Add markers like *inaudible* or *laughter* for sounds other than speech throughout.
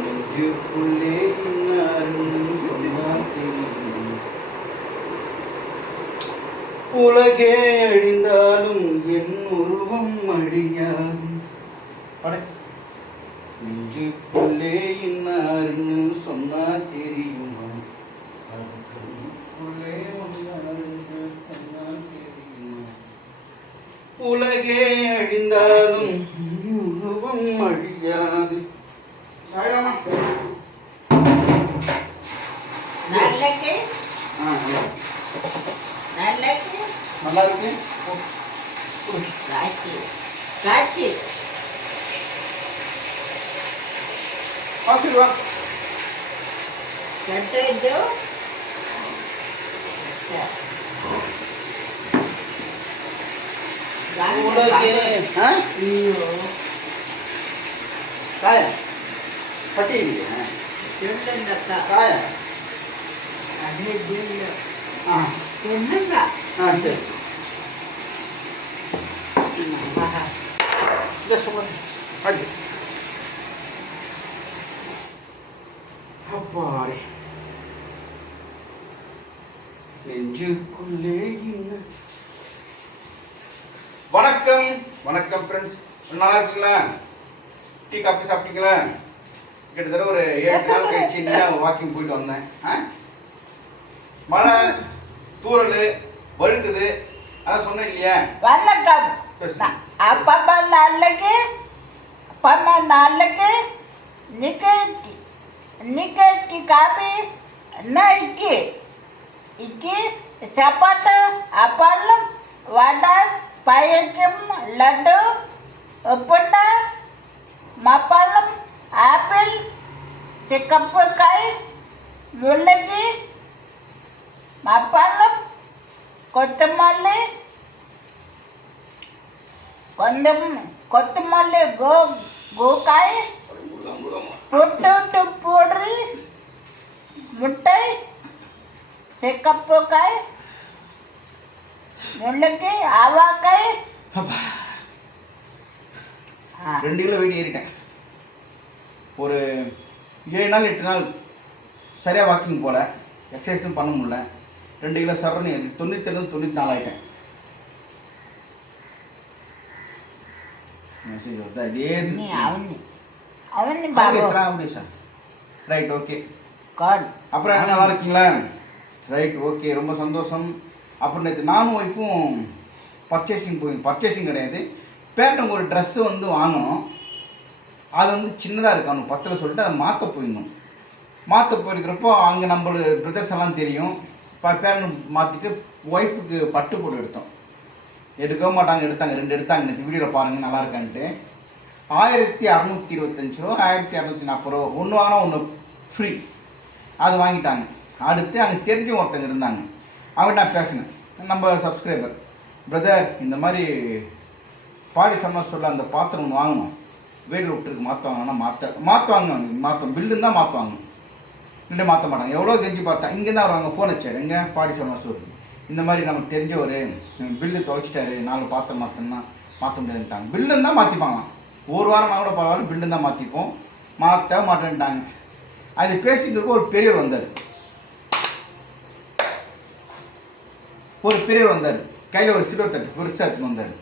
நெஞ்சுக்குள்ளே இன்னாருன்னு உலகே அழிந்தாலும் என் உருவம் அழியாது. நெஞ்சுக்குள்ளே இன்னாருன்னு சொன்னார் காட்சி காட்சி ஆசிர்வா கட்டது உலகே ஆ ஐயோ காய பட்டி இல்லையா சொல்லுங்கக்கா காய அடி அப்பாடி நெஞ்சுக்குள்ளே வணக்கம். வணக்கம் ஃப்ரெண்ட்ஸ் நல்லா இருக்கீங்களா? டீ காஃபி சாப்பிட்டீங்களா? கிட்டத்தட்ட ஒரு ஏழு நாள் கழிச்சு இன்னும் வாக்கிங் போயிட்டு வந்தேன். மழை தூறல் வழுக்குது. அதான் சொன்னேன் இல்லையா? வணக்கம் ಅಪ್ಪಮ್ಮ ನಾಲ್ಗೆ ಅಪ್ಪಮ್ಮ ನಾಲ್ಗೆ ನಿಕಿ ನಿಕಿ ಕಾಪಿ ನ ಇಕ್ಕಿ ఇచ్చి చపాట అప్పళ్ళం వడ పాయసం లడ్డు ఉప్పుండ మప్పళ్ళం ఆపిల్ చిక్కప్పకాయ ముల్లకి మప్పళ్ళం కొత్తమల్లి కొంచెం కొత్తమల్లి గో గోకాయ పుట్టు పూడ్రి ముట్టై చెక్కప్పుకాయ ముళ్ళకి ఆవాకాయ அப்பா. ரெண்டு கிலோ வெயிட் ஏறிட்டேன் ஒரு ஏழு நாள் எட்டு நாள் சரியாக வாக்கிங் போகல எக்ஸசைஸும் பண்ண முடியல ரெண்டு கிலோ சரன்னு ஏறி தொண்ணூற்றி ரெண்டு தொண்ணூற்றி நாலு ஆகிட்டேன் மெசேஜ் வருதா இதே నీ అవని అవని బాబు சார் ரைட் ஓகே గాడ్ அப்புறம் என்ன நல்லா இருக்கீங்களா ரைட் ஓகே ரொம்ப சந்தோஷம் அப்புறம் நேற்று நானும் ஒய்ஃபும் பர்ச்சேசிங் போய் பர்ச்சேசிங் கிடையாது பேட்டங்க ஒரு ட்ரெஸ்ஸு வந்து வாங்கணும் அது வந்து சின்னதாக இருக்கு அவனுக்கு பத்தில் சொல்லிட்டு அதை மாற்ற போயிருந்தோம் மாற்ற போயிருக்கிறப்போ அங்கே நம்ம பிரதர்ஸ் எல்லாம் தெரியும் இப்போ பேரன் மாற்றிட்டு ஒய்ஃபுக்கு பட்டு போட்டு எடுத்தோம் எடுக்கவே மாட்டாங்க எடுத்தாங்க ரெண்டு எடுத்தாங்க. நேற்று வீடியோவில் பாருங்கள் நல்லா இருக்கான்ட்டு. ஆயிரத்தி அறநூற்றி இருபத்தஞ்சு ரூபா ஆயிரத்தி அறநூற்றி நாற்பது ரூபா ஒன்று வாங்கினா ஒன்று ஃப்ரீ அது வாங்கிட்டாங்க. அடுத்து அங்கே தெரிஞ்ச ஒருத்தங்க இருந்தாங்க. அவங்க நான் பேசினேன். நம்ம சப்ஸ்கிரைபர் பிரதர் இந்த மாதிரி பாடி சொன்ன சொல்ல அந்த பாத்திரம் ஒன்று வாங்கணும். வீட்டில் விட்டுருக்கு மாற்றுவாங்கன்னா மாற்ற மாற்றுவாங்க மாற்றும் பில்லுன்னு தான் மாற்றுவாங்க ரெண்டு மாற்ற மாட்டாங்க. எவ்வளோ கெஞ்சி பார்த்தா இங்கே தான் வருவாங்க ஃபோன் வச்சார். எங்கே? பாடி சொன்ன சொல்லுங்க இந்த மாதிரி நமக்கு தெரிஞ்சவர் பில்லு தொலைச்சிட்டாரு நாலு பாத்திரம் மாற்றணும்னா மாற்ற முடியாதுன்ட்டாங்க. பில்லுன்னு தான் மாற்றிப்பாங்களாம் ஒரு வாரம் கூட பரவாயில்ல பில்லு தான் மாற்றிப்போம் மாற்ற மாட்டேன்ட்டாங்க. அது பேசிக்கிறப்போ ஒரு பெரியவர் வந்தார். ஒரு பெரியவர் வந்தார். கையில் ஒரு சில்வர் தட்டு பெருசாக எடுத்துன்னு வந்தார்.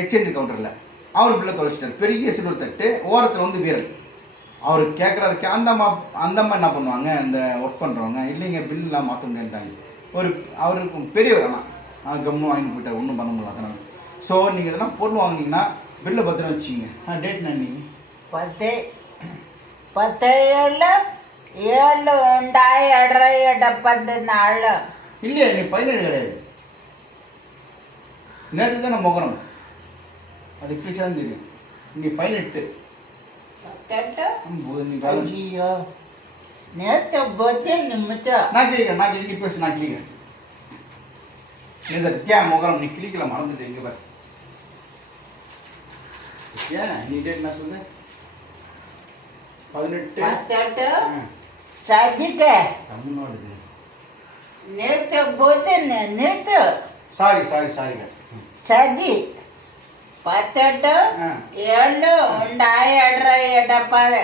எக்ஸ்சேஞ்ச் கவுண்டரில் அவர் பில்லை தொலைச்சிட்டார். பெரிய சில்வர் தட்டு ஓரத்தில் வந்து வீரல் அவர் கேட்குறாரு அந்த அம்மா அந்த அம்மா என்ன பண்ணுவாங்க? இந்த ஒர்க் பண்ணுறவங்க இல்லைங்க பில்லாம் மாற்ற முடியாதுட்டாங்க ஒரு அவருக்கு பெரியவர் ஆனால் நான் கம்முன்னு வாங்கி போயிட்டார் ஒன்றும் பண்ண முடியல அதனால். ஸோ நீங்கள் இதெல்லாம் பொருள் வாங்கினீங்கன்னா வெளில பத்திரம் வச்சுங்க ஆ டேட் நன்னி பத்து பத்து ஏழு ஏழு ரெண்டாய் எடரை எடப்பத்து நாலு. இல்லையா நீ பதினேழு கிடையாது. நேற்று தானே முகரம். அது கிழிச்சாலும் தெரியும். நீ பதினெட்டு. பத்தெட்டு? ஐயோ நேத்த பர்த்டே நிமிஷா நான் கிளிக்கிறேன் நான் கிளிக்கி பேசு நான் கிளிக்கிறேன் இந்த வித்யா முகரம் நீ கிளிக்கல மறந்துட்டு இங்கே பாரு. ஏன் நீ டேட் நான் சொல்லு பதினெட்டு. பத்தாட்டு. சதிக்க தமிழ்நாடு நேத்த போது நேத்து சாரி சாரி சாரிங்க சதி பத்தாட்டு ஏழு உண்டாயிரம் இடப்பாதை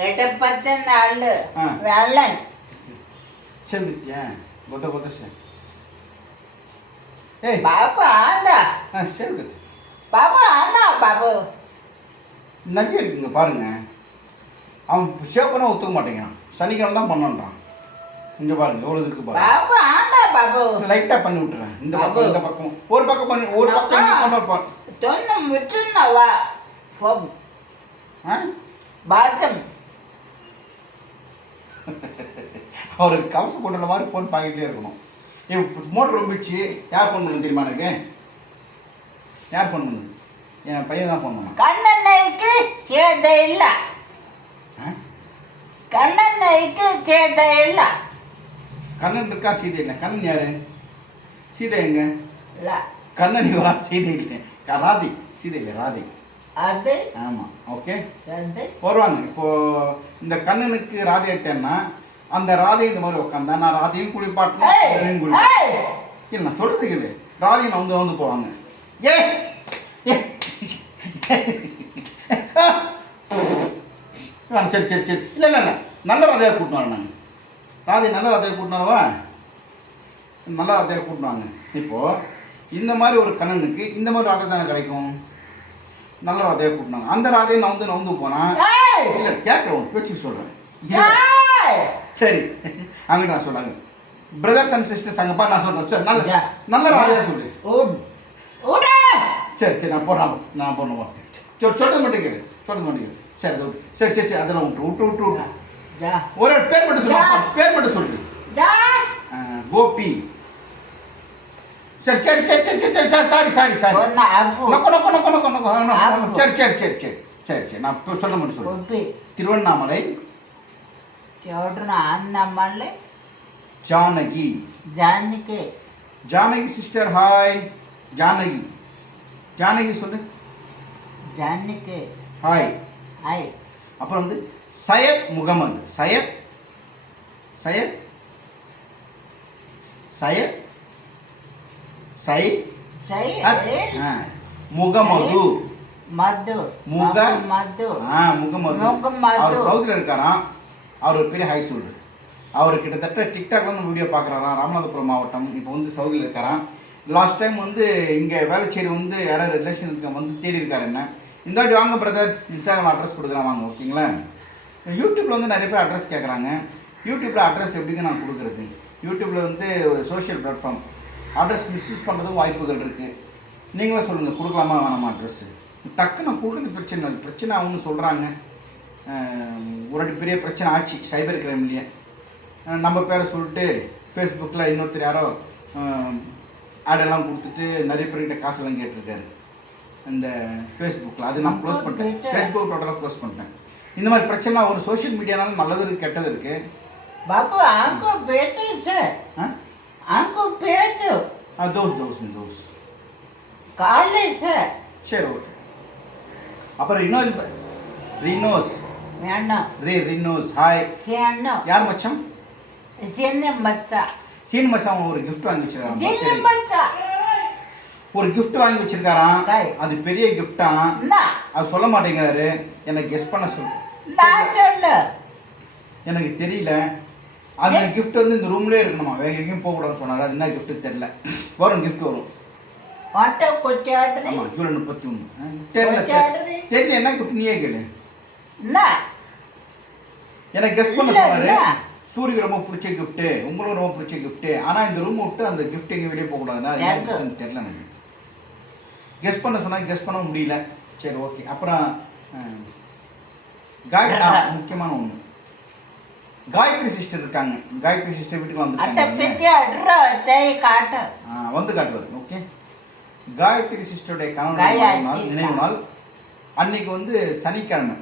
எடப்பாத எடப்பச்சன் ஆளு ஆ. வெள்ளன் చెందిత్యా గొద్ద గొద్ద సార్ ஏய் பாபு ஆந்தா ஆ சரி கத்து பாபு ஆந்தா பாபு நிறைய இருக்குங்க பாருங்க அவன் ஷேவ் பண்ண ஒத்துக்க மாட்டேங்கிறான் சனிக்கிழமை தான் பண்ணன்றான் இங்க பாருங்க எவ்வளவு இருக்கு பாருங்க பாபு ஆந்தா பாபு லைட்டா பண்ணி விட்டுறேன் இந்த பக்கம் பாபு. இந்த பக்கம் ஒரு பக்கம் பண்ணி ஒரு பக்கம் நீ கொண்டு வா. தொன்னு முற்றுன்னவா ஃபோம் ஆ *laughs* அவருக்கு கவச போட்டுற மாதிரி ஃபோன் பாக்கிட்டே இருக்கணும். ஏ மோட்டர் ரொம்பிடுச்சு யார் ஃபோன் பண்ணு தெரியுமா எனக்கு? யார் ஃபோன் பண்ணுது? என் பையன் தான் ஃபோன் பண்ணான். கண்ணன்னைக்கு சேத இல்ல? கண்ணன்னைக்கு சேத இல்ல. கண்ணன் இருக்கா சீதை இல்லை? கண்ணன் யாரு? சீதை எங்க? இல்ல. கண்ணன் இவரா? சீதை இல்லை. ராதை. சீதை இல்லை ராதை. அது ஆமாம் ஓகே சேர்ந்து வருவாங்க. இப்போ இந்த கண்ணனுக்கு ராதை தேன்னா அந்த ராதை இந்த மாதிரி உட்காந்தா நான் ராதையும் குளிப்பாட்டணும் ஏய், இல்லை நான் சொல்றது கேளு. ராதையும் வந்து வந்து போவாங்க. ஏ சரி சரி சரி. இல்லை இல்லை இல்லை. நல்ல ராதையாக கூட்டினு வரேன் நான். ராதை நல்ல ராதையாக கூட்டினு வரவா? நல்ல ராதையாக கூட்டினு வாங்க. இப்போது இந்த மாதிரி ஒரு கண்ணனுக்கு இந்த மாதிரி ராதை தானே கிடைக்கும்? நல்ல ராதையாக கூட்டினாங்க அந்த ராதையை நான் வந்து நவுந்து ஏய், இல்லை கேட்குறேன் பேச்சு சொல்கிறேன். சரி. அங்கிட்ட நான் சொல்றாங்க பிரதர்ஸ் அண்ட் சிஸ்டர்ஸ் அங்கப்பா நான் சொல்றேன். சரி நல்ல. நல்ல ராஜா சொல்லு. உடு. சரி சரி நான் போறேன் நான் போனோம் மட்டும் கேளு. சொல்றது மட்டும் கேளு. சரி. சரி சரி சரி அதெல்லாம் விட்டு விட்டு விட்டு ஒரு பேர் மட்டும் சொல்லு. பேர் மட்டும் சொல்லு. கோபி. சரி சரி சரி சரி சரி சரி சாரி சாரி சாரி சாரி நொக்கோ நொக்கோ நொக்கோ நொக்கோ நொக்கோ சரி சரி சரி சரி. சரி சரி நான் இப்போ சொல்ல. முடியும் சொல்லுவேன் Tiruvannamalai Annamalai. Janaki. Janaki. Janaki sister hi Janaki. Janaki சொல்லு. ஜானகி. ஹாய் ஹாய் அப்புறம் வந்து சயத் முகமது. சயத். சயத். சயத். சை ಸೈ முகமது. மது முக மது ஆ முகமது. முகமது. அவர் சவுத்தில் இருக்காராம் அவர் ஒரு பெரிய ஹை சொல்றாரு அவர் கிட்டத்தட்ட டிக்டாக்ல வந்து வீடியோ பார்க்குறாராம் ராமநாதபுரம் மாவட்டம். இப்போ வந்து சவுதியில் இருக்காராம் லாஸ்ட் டைம் வந்து இங்கே வேலைச்சேரி வந்து யாராவது ரிலேஷன் இருக்க வந்து தேடி இருக்காரு என்ன? இந்த வாட்டி வாங்க பிரதர் இன்ஸ்டாகிராம் அட்ரஸ் கொடுக்குறேன் வாங்க ஓகேங்களா யூடியூப்பில் வந்து நிறைய பேர் அட்ரஸ் கேட்குறாங்க யூடியூப்பில் அட்ரஸ் எப்படிங்க நான் கொடுக்குறது? யூடியூப்பில் வந்து ஒரு சோஷியல் பிளாட்ஃபார்ம் அட்ரஸ் மிஸ்யூஸ் பண்ணுறதுக்கு வாய்ப்புகள் இருக்குது நீங்களே சொல்லுங்கள் கொடுக்கலாமா வேணாமா அட்ரஸ்ஸு டக்குன்னு கொடுக்குறது பிரச்சனை அது பிரச்சனை அவங்கன்னு சொல்கிறாங்க ஒரு பெரிய பிரச்சனை ஆச்சு சைபர் கிரைம்லேயே நம்ம பேரை சொல்லிட்டு ஃபேஸ்புக்கில் இன்னொருத்தர் யாரோ ஆடெல்லாம் கொடுத்துட்டு நிறைய பேர்கிட்ட காசெல்லாம் கேட்டிருக்காரு. அந்த ஃபேஸ்புக்கில் அது நான் க்ளோஸ் பண்ணிட்டேன். ஃபேஸ்புக் டோட்டலாக க்ளோஸ் பண்ணிட்டேன். இந்த மாதிரி பிரச்சனை ஒரு சோஷியல் மீடியானாலும் நல்லது கெட்டது இருக்குது பாப்பு ஆங்கோ பேச்சு Uncle Pedro. Uh, those, those, and those. College sir சரி ஓகே அப்புறம் ரினோஸ் ரினோஸ் அண்ணா ரே ரினோஸ் ஹாய் அண்ணா யார் மச்சம் சின்ன மச்சா சீன் மச்சா அவன் ஒரு கிஃப்ட் வாங்கி வச்சிருக்காங்க சின்ன மச்சா ஒரு கிஃப்ட் வாங்கி வச்சிருக்காராம் அது பெரிய கிஃப்டா அது சொல்ல மாட்டேங்கிறாரு எனக்கு கெஸ் பண்ண சொல்லு நான் சொல்லு எனக்கு தெரியல அந்த கிஃப்ட் வந்து இந்த ரூம்லயே இருக்கணுமா? வேற எங்கேயும் போக கூடாதுன்னு சொன்னாரு. அது என்ன கிஃப்ட் தெரியல. வரும் கிஃப்ட் வரும். ஜூலை முப்பத்தி ஒன்று தெரியல தெரியல என்ன கிஃப்ட் நீயே கேளு. இல்ல. எனக்கு கெஸ் பண்ண சொன்னாரு. சூரியக்கு ரொம்ப பிடிச்ச கிஃப்ட் உங்களுக்கு ரொம்ப பிடிச்ச கிஃப்ட் ஆனா இந்த ரூம் விட்டு அந்த கிஃப்ட் எங்க வெளியே போக கூடாதுன்னா தெரியல எனக்கு. கெஸ் பண்ண சொன்னா கெஸ் பண்ண முடியல. சரி ஓகே அப்புறம் முக்கியமான ஒன்று காயத்ரி சிஸ்டர் இருக்காங்க. காயத்ரி சிஸ்டர் வீட்டுக்கு வந்துருக்காங்க. வந்து காட்டுவார். ஓகே. காயத்ரி சிஸ்டருடைய கணவன் நாள் நினைவு நாள் அன்னைக்கு வந்து சனிக்கிழமை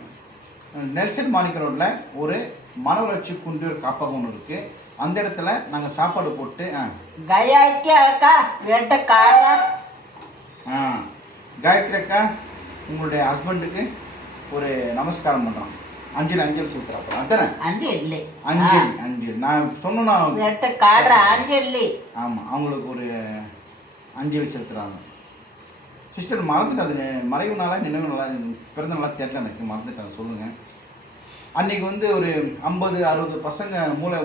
நெல்சன் மாணிக்க ரோட்டில் ஒரு மன வளர்ச்சி ஒரு காப்பகம் ஒன்று இருக்குது அந்த இடத்துல நாங்கள் சாப்பாடு போட்டு ஆ. காயத்ரி அக்கா உங்களுடைய ஹஸ்பண்டுக்கு ஒரு நமஸ்காரம் பண்ணுறோம் அஞ்சல் அஞ்சல் சூத்திரம் அப்புறம் அதானே? அஞ்சல் அஞ்சல் அஞ்சல். நான் சொன்னா அஞ்சல் ஆமாம் அவங்களுக்கு ஒரு அஞ்சல் செலுத்துறாங்க சிஸ்டர் மறந்துட்டு அது மறைவு நாளாக நினைவு நாளாக பிறந்த நாளாக தெரியல எனக்கு. மறந்துட்டு அதை சொல்லுங்கள் அன்னைக்கு வந்து ஒரு ஐம்பது அறுபது பசங்க மூளை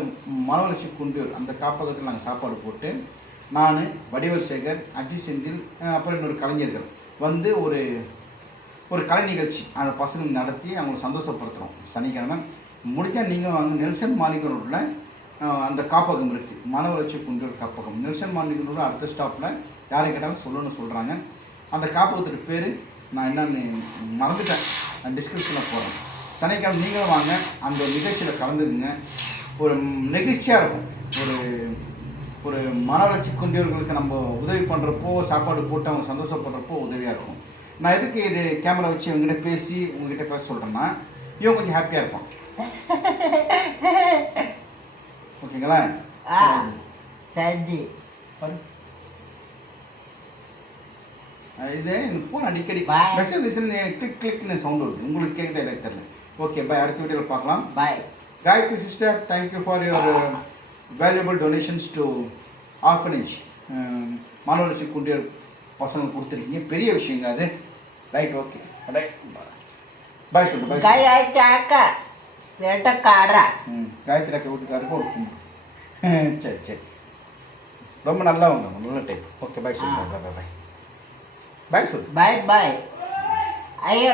மனவளர்ச்சி குண்டியூர் அந்த காப்பகத்தில் நாங்கள் சாப்பாடு போட்டு நான் வடிவல் சேகர் அஜித் செந்தில் அப்புறம் இன்னொரு கலைஞர்கள் வந்து ஒரு ஒரு கலை நிகழ்ச்சி. அந்த பசங்க நடத்தி அவங்களை சந்தோஷப்படுத்துகிறோம் சனிக்கிழமை முடிஞ்சால் நீங்கள் வாங்க. நெல்சன் மாளிகை ரோட்டில் அந்த காப்பகம் இருக்குது மன வளர்ச்சி குன்றூர் காப்பகம். நெல்சன் மாளிகை ரோடு அடுத்த ஸ்டாப்பில் யாரை கேட்டாலும் சொல்லணும்னு சொல்கிறாங்க அந்த காப்பகத்துக்கு பேர் நான் என்னன்னு மறந்துட்டேன். டிஸ்கிரிப்ஷனில் போகிறேன் சனிக்கிழமை நீங்களும் வாங்க. அந்த நிகழ்ச்சியில் கலந்துக்குங்க. ஒரு நெகிழ்ச்சியாக இருக்கும். ஒரு ஒரு மன வளர்ச்சி குன்றியவர்களுக்கு நம்ம உதவி பண்ணுறப்போ சாப்பாடு போட்டு அவங்க சந்தோஷப்படுறப்போ உதவியாக இருக்கும். நான் எதுக்கு இது கேமரா வச்சு இவங்ககிட்ட பேசி உங்ககிட்ட பேச சொல்கிறேன்னா இவன் கொஞ்சம் ஹாப்பியாக இருப்பான். ஓகேங்களா? ஆ சரி. இது எனக்கு ஃபோன் அடிக்கடி. மெசேஜ் கிளிக் கிளிக்னு சவுண்ட் வருது. உங்களுக்கு கேட்குதா எனக்கு தெரியல. ஓகே பாய் அடுத்த வீடியோவில் பார்க்கலாம். பாய் thank you for your uh, valuable donations to orphanage. மாணவர்ச்சி குண்டியர் பசங்க கொடுத்துருக்கீங்க. பெரிய விஷயங்க அது. ரைட் ஓகே ரைட் பாய் சொல்லு பாய் கை ஆச்சாக்க வேட்டக்கார ம் காயத்ரி அக்கா வீட்டுக்காருக்கு ஒரு கும்பிடு *laughs* சரி சரி. ரொம்ப நல்லவங்க நல்ல டைப் ஓகே பாய் சொல்லு. பாய் பாய் பாய் பாய் சொல்லு. பாய் பாய் ஐயோ.